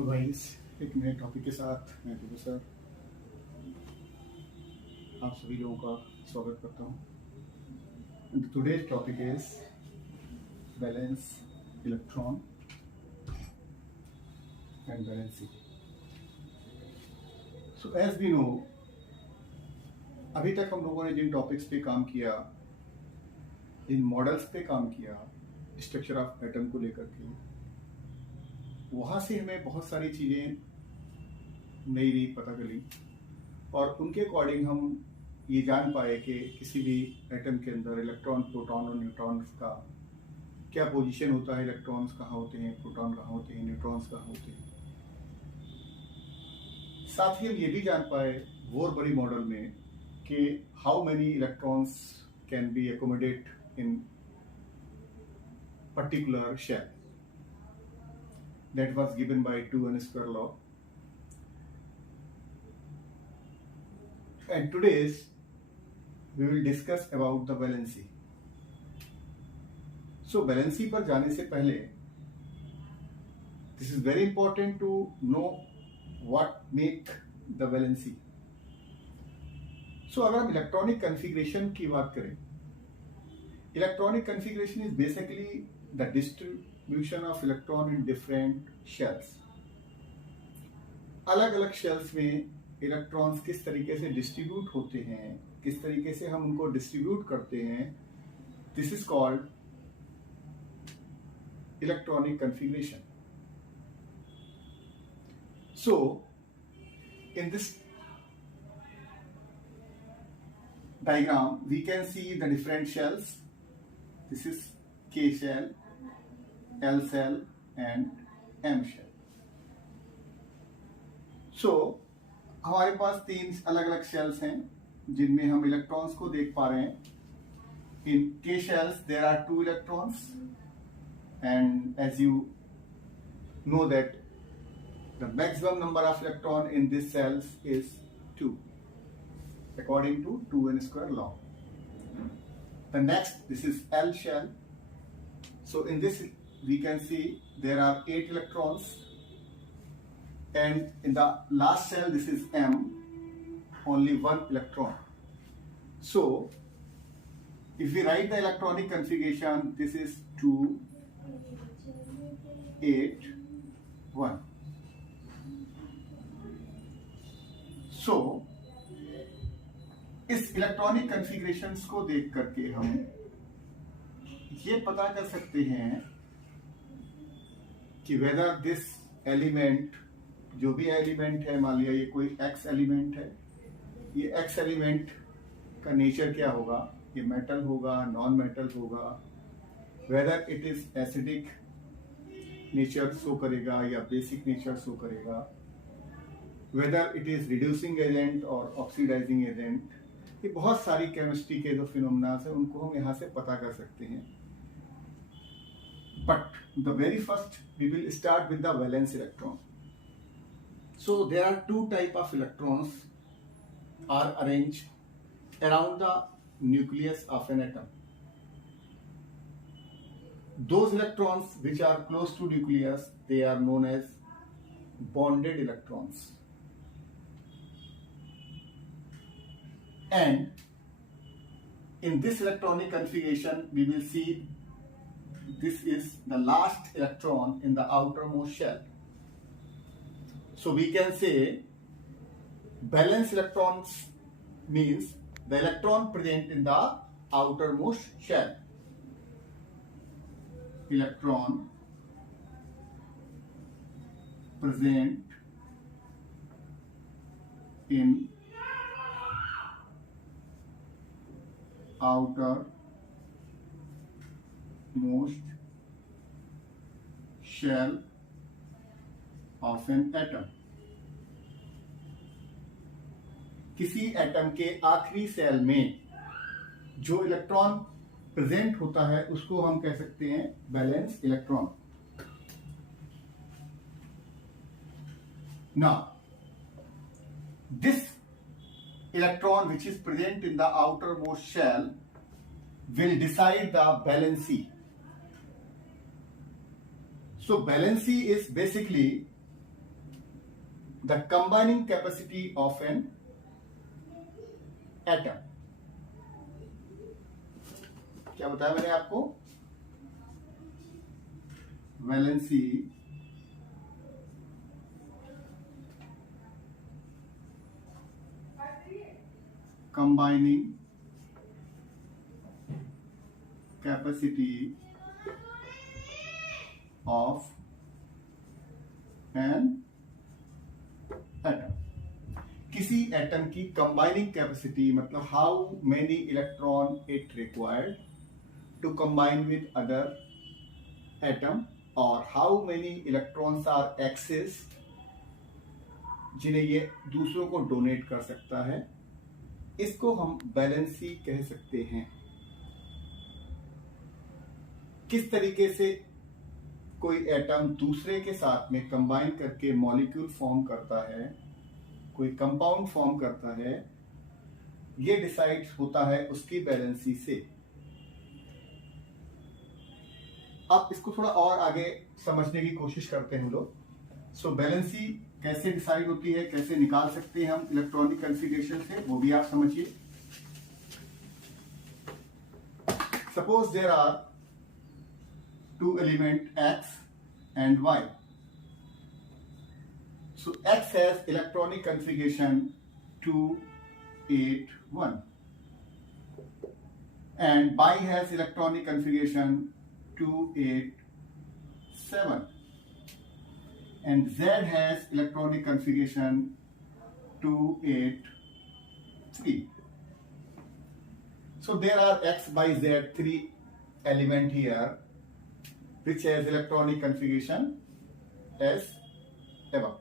Hello guys, एक नए topic के साथ मैं प्रोफेसर आप सभी लोगों का स्वागत करता हूँ। Today's topic is valence electron and balancing. So as we know, अभी तक हम लोगों ने जिन टॉपिक्स पे काम किया, इन मॉडल्स पे काम किया स्ट्रक्चर ऑफ एटम को लेकर के, वहाँ से हमें बहुत सारी चीज़ें नई पता चली और उनके अकॉर्डिंग हम ये जान पाए कि किसी भी एटम के अंदर इलेक्ट्रॉन, प्रोटॉन और न्यूट्रॉन्स का क्या पोजीशन होता है। इलेक्ट्रॉन्स कहाँ होते हैं, प्रोटॉन कहाँ होते हैं, न्यूट्रॉन्स कहाँ होते हैं। साथ ही हम ये भी जान पाए बोर बड़ी मॉडल में कि how many electrons can be accommodate in particular shell. That was given by 2n square law. And today's we will discuss about the valency. So valency पर जाने से पहले this is very important to know what make the valency. So अगर हम electronic configuration की बात करें, electronic configuration is basically the distribution of electron in different shells. अलग अलग शेल्स में इलेक्ट्रॉन्स किस तरीके से डिस्ट्रीब्यूट होते हैं, किस तरीके से हम उनको डिस्ट्रीब्यूट करते हैं, this is called electronic configuration. So in this diagram we can see the different shells. This is K shell, L shell and M shell. So हमारे पास तीन अलग अलग शेल्स हैं जिनमें हम इलेक्ट्रॉन्स को देख पा रहे हैं। In K shells there are 2 electrons and as you know that the maximum number of electron in these cells is 2 according to 2n square law. The next, this is L shell. So in this we can see there are 8 electrons and in the last cell this is M, only 1 electron. So if we write the electronic configuration, this is 2 8 1. So इस electronic कन्फिग्रेशंस को देख करके हम ये पता कर सकते हैं कि वेदर दिस एलिमेंट, जो भी एलिमेंट है, मान लिया ये कोई एक्स एलिमेंट है, ये एक्स एलिमेंट का नेचर क्या होगा, ये मेटल होगा, नॉन मेटल होगा, whether it is acidic nature show करेगा या बेसिक नेचर शो करेगा, whether it is reducing agent और ऑक्सीडाइजिंग एजेंट। ये बहुत सारी केमिस्ट्री के जो फिनोमेना है उनको हम यहां से पता कर सकते हैं। But the very first we will start with the valence electron. So there are 2 type of electrons are arrange around the nucleus of an atom. Those electrons which are close to nucleus, they are known as bonded electrons. And in this electronic configuration we will see this is the last electron in the outermost shell. So we can say valence electrons means the electron present in the outermost shell. Electron present in outermost shell of an atom. किसी atom के आखिरी cell में जो electron present होता है उसको हम कह सकते हैं valence electron. Now this electron which is present in the outermost shell will decide the valency. So valency is basically the combining capacity of an atom. क्या बताया मैंने आपको? Valency combining capacity of an atom। किसी atom की combining capacity मतलब how many electron it required to combine with other atom और how many electrons are excess जिन्हें ये दूसरों को डोनेट कर सकता है, इसको हम वैलेंसी कह सकते हैं। किस तरीके से कोई एटम दूसरे के साथ में कंबाइन करके मॉलिक्यूल फॉर्म करता है, कोई कंपाउंड फॉर्म करता है, ये डिसाइड होता है उसकी वैलेंसी से। अब इसको थोड़ा और आगे समझने की कोशिश करते हैं हम लोग। सो वैलेंसी कैसे डिसाइड होती है, कैसे निकाल सकते हैं हम इलेक्ट्रॉनिक कॉन्फ़िगरेशन से, वो भी आप समझिए। Suppose there are two element X and Y. So X has electronic configuration 281 and Y has electronic configuration 287 and Z has electronic configuration 283. So there are X, Y, Z, three element here which has electronic configuration as above.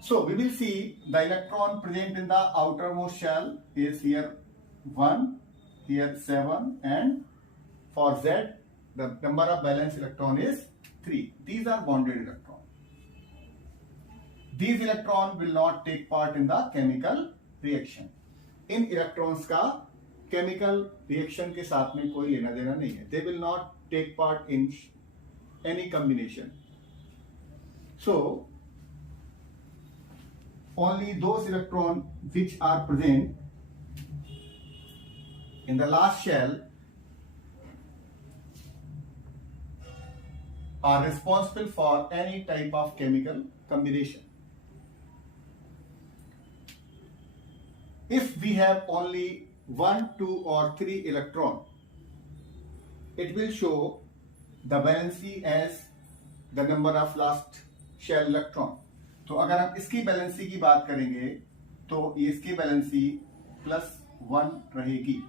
So we will see the electron present in the outermost shell is here 1, here 7, and for Z the number of valence electron is 3. These are bonded electrons. These electrons will not take part in the chemical reaction. In electrons का chemical reaction के साथ में कोई लेना देना नहीं है. They will not take part in any combination. So only those electrons which are present in the last shell are responsible for any type of chemical combination. If we have only 1, 2 or 3 electron, it will show the valency as the number of last shell electron. तो अगर हम इसकी valency की बात करेंगे तो इसकी valency +1 रहेगी।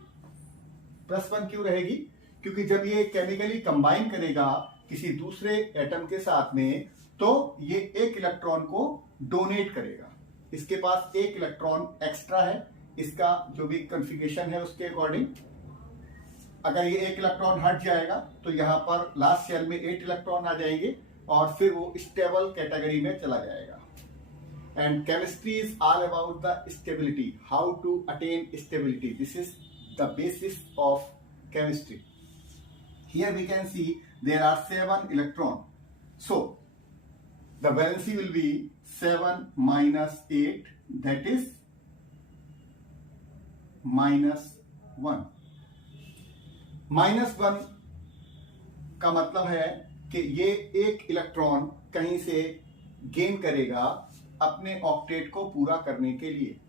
+1 क्यों रहेगी? क्योंकि जब ये केमिकली कंबाइन करेगा किसी दूसरे एटम के साथ में तो ये एक इलेक्ट्रॉन को डोनेट करेगा। इसके पास एक इलेक्ट्रॉन एक्स्ट्रा है, इसका जो भी कॉन्फ़िगरेशन है उसके अकॉर्डिंग। अगर ये एक इलेक्ट्रॉन हट जाएगा तो यहाँ पर लास्ट शेल में 8 इलेक्ट्रॉन आ जाएंगे और फिर वो स्टेबल कैटेगरी में चला जाएगा। And chemistry is all about the stability, how to attain stability. This is the basis of chemistry. Here we can see there are 7 electrons. So the valency will be 7 minus 8, that is -1. -1 का मतलब है कि ये एक electron कहीं से gain करेगा अपने ऑक्टेट को पूरा करने के लिए।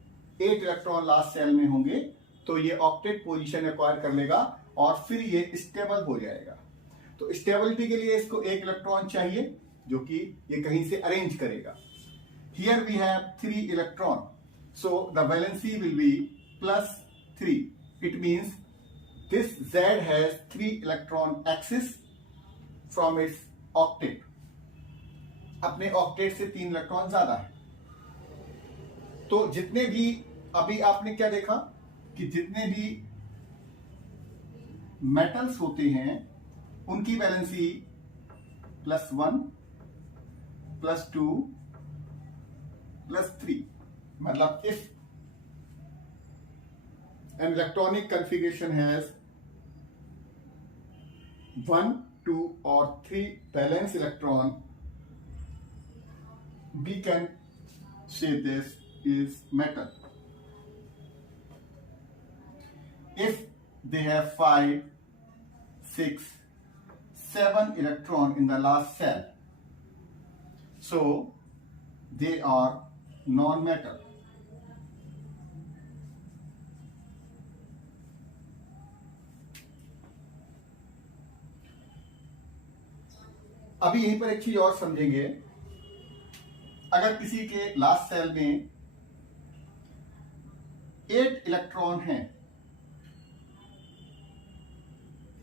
8 इलेक्ट्रॉन लास्ट सेल में होंगे तो ये ऑक्टेट पोजीशन एक्वायर कर लेगा और फिर ये स्टेबल हो जाएगा। तो स्टेबिलिटी के लिए इसको एक इलेक्ट्रॉन चाहिए जो कि ये कहीं से अरेंज करेगा। Here we have 3 electron, so the valency will be +3. It means this Z has 3 electron excess from its octet. अपने ऑक्टेट से 3 इलेक्ट्रॉन ज्यादा है। तो जितने भी अभी आपने क्या देखा कि जितने भी मेटल्स होते हैं उनकी वैलेंसी +1, +2, +3। मतलब if an electronic configuration has 1, 2 or 3 valence electron, we can say this is metal. If they have 5, 6, 7 electron in the last cell, so they are non-metal. अभी यहीं पर एक चीज और समझेंगे। अगर किसी के लास्ट सेल में 8 इलेक्ट्रॉन हैं,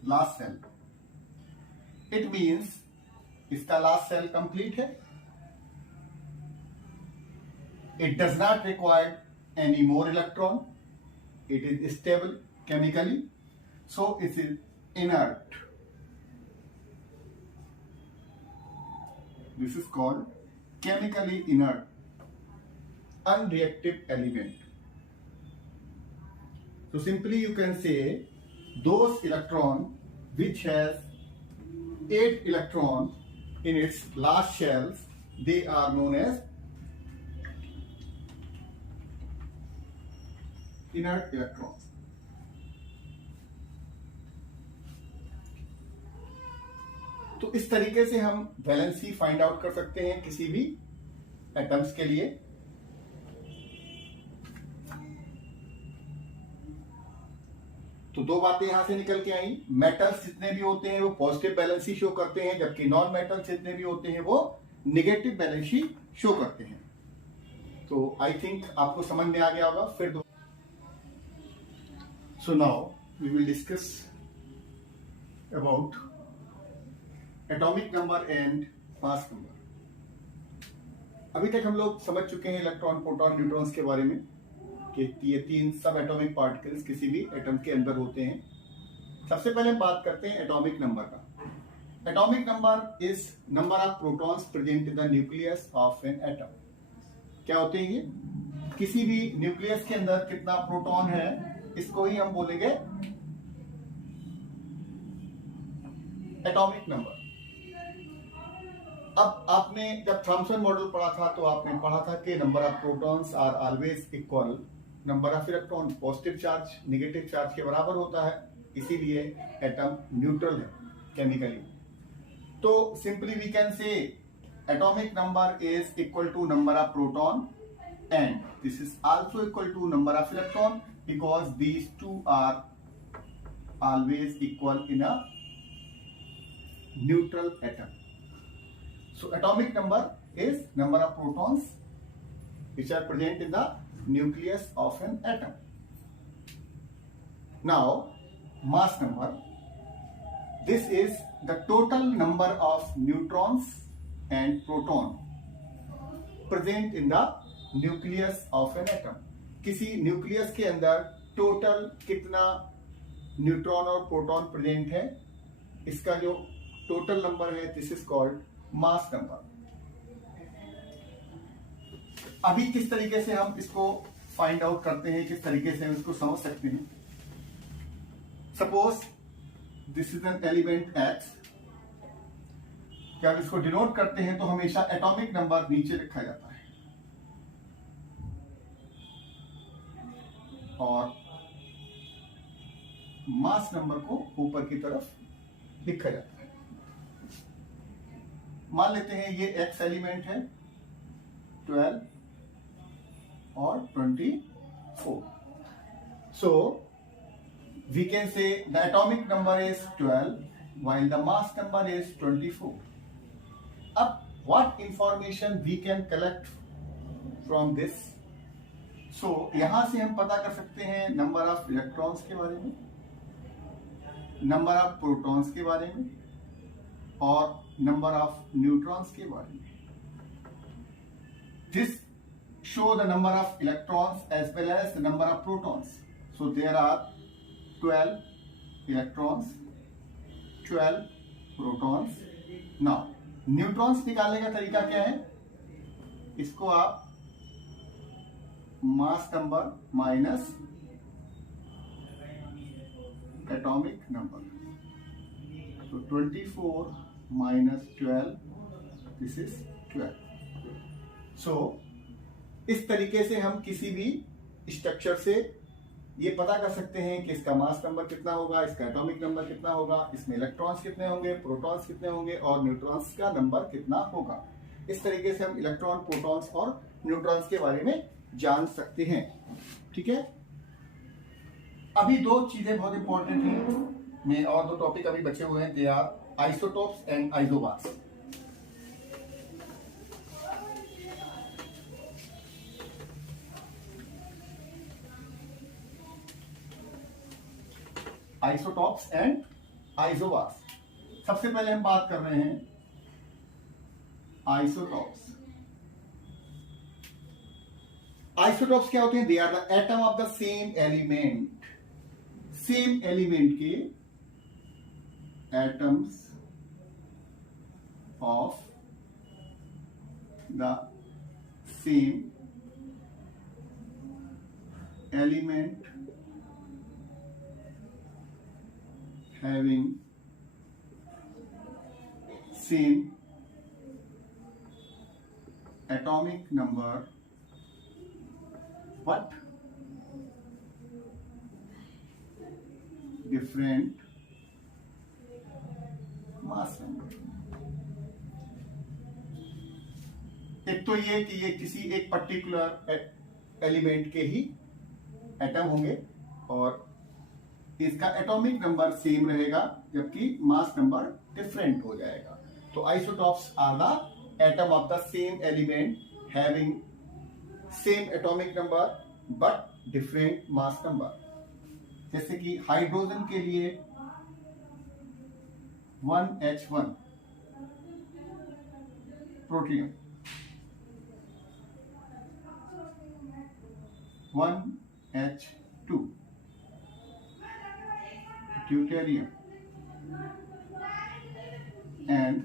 लास्ट सेल, इट मीन्स इसका लास्ट सेल कंप्लीट है। It does not require any more electron, it is stable chemically, so it is inert. This is called chemically inert, unreactive element. So simply you can say those electron which has 8 electron in its last shells, they are known as inert electrons. तो इस तरीके से हम valency find out कर सकते हैं किसी भी एटम्स के लिए। तो दो बातें यहां से निकल के आई। मेटल्स जितने भी होते हैं वो पॉजिटिव वैलेंसी शो करते हैं, जबकि नॉन मेटल्स जितने भी होते हैं वो नेगेटिव वैलेंसी शो करते हैं। तो आई थिंक आपको समझ में आ गया होगा। फिर so now we will discuss about atomic number and mass number. अभी तक हम लोग समझ चुके हैं इलेक्ट्रॉन, प्रोटॉन, न्यूट्रॉन्स के बारे में कि ये 3 सब एटॉमिक पार्टिकल्स किसी भी एटम के अंदर होते हैं। सबसे पहले हम बात करते हैं एटॉमिक नंबर का। Atomic number is number of protons present in the nucleus of an atom. क्या होते हैं ये? किसी भी न्यूक्लियस के अंदर कितना प्रोटॉन है, इसको ही हम बोलेंगे एटॉमिक नंबर। अब आपने जब थॉम्सन मॉडल पढ़ा था तो आपने पढ़ा था कि number of protons are always equal number of electron. Positive charge negative charge के बराबर होता है, इसीलिए एटम न्यूट्रल है केमिकली। तो simply we can say atomic number is equal to number of proton and this is also equal to number of electron because these two are always equal in a neutral atom. So atomic number is number of protons which are present in the nucleus of an atom. Now mass number, this is the total number of neutrons and proton present in the nucleus of an atom. किसी nucleus के अंदर total कितना neutron और proton present है, इसका जो total number है this is called mass number. अभी किस तरीके से हम इसको फाइंड आउट करते हैं, किस तरीके से हम इसको समझ सकते हैं. Suppose this is an element x. जब इसको डिनोट करते हैं तो हमेशा एटॉमिक नंबर नीचे लिखा जाता है और मास नंबर को ऊपर की तरफ लिखा जाता है. मान लेते हैं ये एक्स एलिमेंट है 12 और 24. So we can say the atomic number is 12 while the mass number is 24. अब what information we can collect from this? So यहां से हम पता कर सकते हैं नंबर ऑफ इलेक्ट्रॉन्स के बारे में, नंबर ऑफ प्रोटॉन्स के बारे में और नंबर ऑफ न्यूट्रॉन्स के बारे में. This show the number of electrons as well as the number of protons. So there are 12 electrons, 12 protons. Now neutrons निकालने का तरीका क्या है? इसको आप mass number minus atomic number, तो 24 minus 12, this is 12. So इस तरीके से हम किसी भी स्ट्रक्चर से ये पता कर सकते हैं कि इसका मास नंबर कितना होगा, इसका एटॉमिक नंबर कितना होगा, इसमें इलेक्ट्रॉन्स कितने होंगे, प्रोटॉन्स कितने होंगे और न्यूट्रॉन्स का नंबर कितना होगा। इस तरीके से हम इलेक्ट्रॉन, प्रोटॉन्स और न्यूट्रॉन्स के बारे में जान सकते हैं। ठीक है, अभी दो चीजें बहुत इंपॉर्टेंट हैं, मैं और दो टॉपिक अभी बचे हुए हैं, they are isotopes and isobars. Isotopes and isobars. सबसे पहले हम बात कर रहे हैं आइसोटॉप्स। आइसोटॉप्स क्या होते हैं? They are the atom of the same element, same element के atoms of the same element having same atomic number but different mass number। एक तो ये कि ये किसी एक पर्टिकुलर एलिमेंट के ही एटम होंगे और इसका एटॉमिक नंबर सेम रहेगा जबकि मास नंबर डिफरेंट हो जाएगा। तो isotopes are the atom of the same element having same atomic number but different mass number. जैसे कि हाइड्रोजन के लिए 1H1 protium, 1H2 deuterium and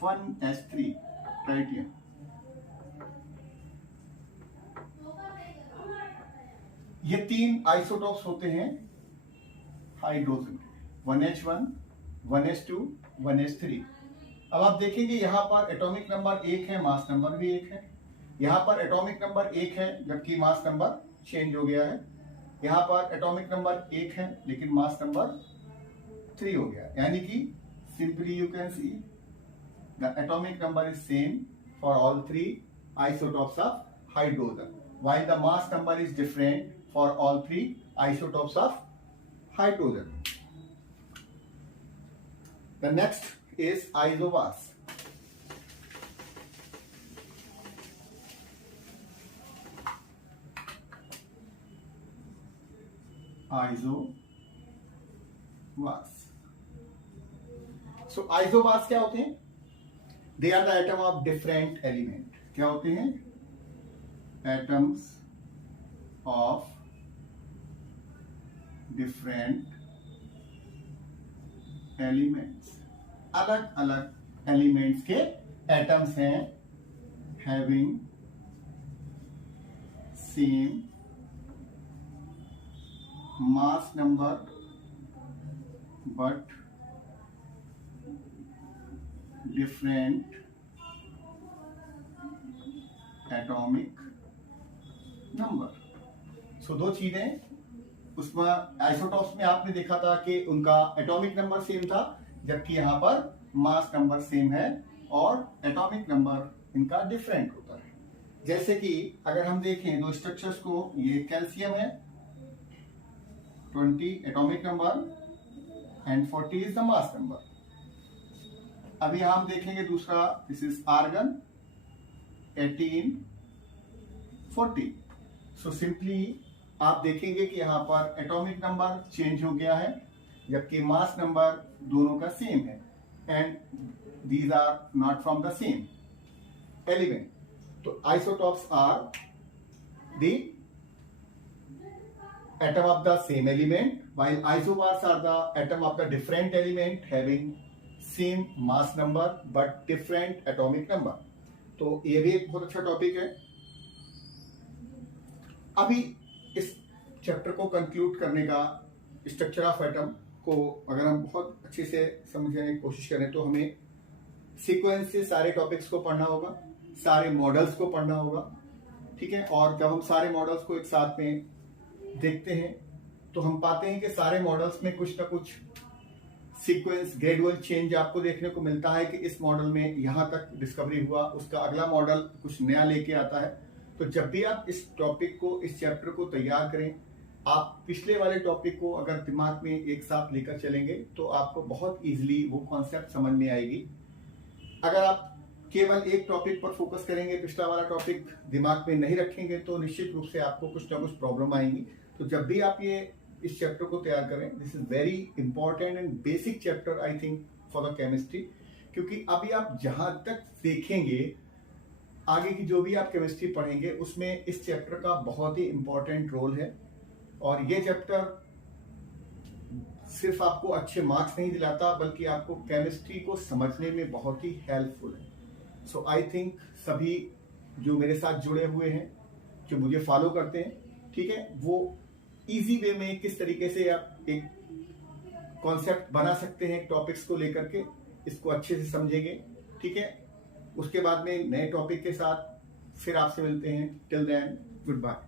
1S3 tritium। ये तीन आइसोटॉप्स होते हैं हाइड्रोजन के, 1H1, 1S2, 1S3। अब आप देखेंगे यहां पर एटॉमिक नंबर 1 है, मास नंबर भी 1 है। यहां पर एटॉमिक नंबर 1 है जबकि मास नंबर चेंज हो गया है। यहां पर एटॉमिक नंबर 1 है लेकिन मास नंबर 3 हो गया, यानी कि simply you can see the atomic number is same for all three isotopes of hydrogen while the mass number is different for all three isotopes of hydrogen. The next is isobars. Isobars. So isobars क्या होते हैं? They are the atom of different element. क्या होते हैं? Atoms of different elements, अलग अलग elements के atoms हैं, having same mass number but different atomic number। सो दो चीजें उसमें आइसोटॉप्स में आपने देखा था कि उनका एटॉमिक नंबर सेम था जबकि यहां पर मास नंबर सेम है और एटॉमिक नंबर इनका डिफरेंट होता है। जैसे कि अगर हम देखें दो स्ट्रक्चर्स को, ये कैल्शियम है, 20 atomic number and 40 is the mass number. अभी हम देखेंगे दूसरा, दिस इज आर्गन, 18, 40। सो सिंपली आप देखेंगे कि यहां पर एटॉमिक नंबर चेंज हो गया है जबकि मास नंबर दोनों का सेम है and these are not from the same element. तो isotopes are the atom of the same element while isobars are the atom of the different element having same mass number but different atomic number। तो ये भी एक बहुत अच्छा topic है। अभी इस चैप्टर को कंक्लूड करने का, स्ट्रक्चर ऑफ एटम को अगर हम बहुत अच्छे से समझने की कोशिश करें तो हमें सीक्वेंस से सारे टॉपिक्स को पढ़ना होगा। सारे मॉडल्स को पढ़ना होगा, ठीक है। और जब हम सारे मॉडल्स को एक साथ में देखते हैं तो हम पाते हैं कि सारे मॉडल्स में कुछ ना कुछ सीक्वेंस ग्रेजुअल चेंज आपको देखने को मिलता है कि इस मॉडल में यहाँ तक डिस्कवरी हुआ, उसका अगला मॉडल कुछ नया लेके आता है। तो जब भी आप इस टॉपिक को, इस चैप्टर को तैयार करें, आप पिछले वाले टॉपिक को अगर दिमाग में एक साथ लेकर चलेंगे तो आपको बहुत इजीली वो कॉन्सेप्ट समझ में आएगी। अगर आप केवल एक टॉपिक पर फोकस करेंगे, पिछला वाला टॉपिक दिमाग में नहीं रखेंगे, तो निश्चित रूप से आपको कुछ ना कुछ प्रॉब्लम आएंगी। तो जब भी आप ये इस चैप्टर को तैयार करें, this is very important and basic chapter I think for the chemistry, क्योंकि अभी आप जहां तक देखेंगे आगे की जो भी आप केमिस्ट्री पढ़ेंगे उसमें इस चैप्टर का बहुत ही इंपॉर्टेंट रोल है। और ये चैप्टर सिर्फ आपको अच्छे मार्क्स नहीं दिलाता, बल्कि आपको केमिस्ट्री को समझने में बहुत ही हेल्पफुल है। सो आई थिंक सभी जो मेरे साथ जुड़े हुए हैं, जो मुझे फॉलो करते हैं, ठीक है, वो इजी वे में किस तरीके से आप एक कॉन्सेप्ट बना सकते हैं टॉपिक्स को लेकर के, इसको अच्छे से समझेंगे, ठीक है। उसके बाद में नए टॉपिक के साथ फिर आपसे मिलते हैं। Till then, good bye.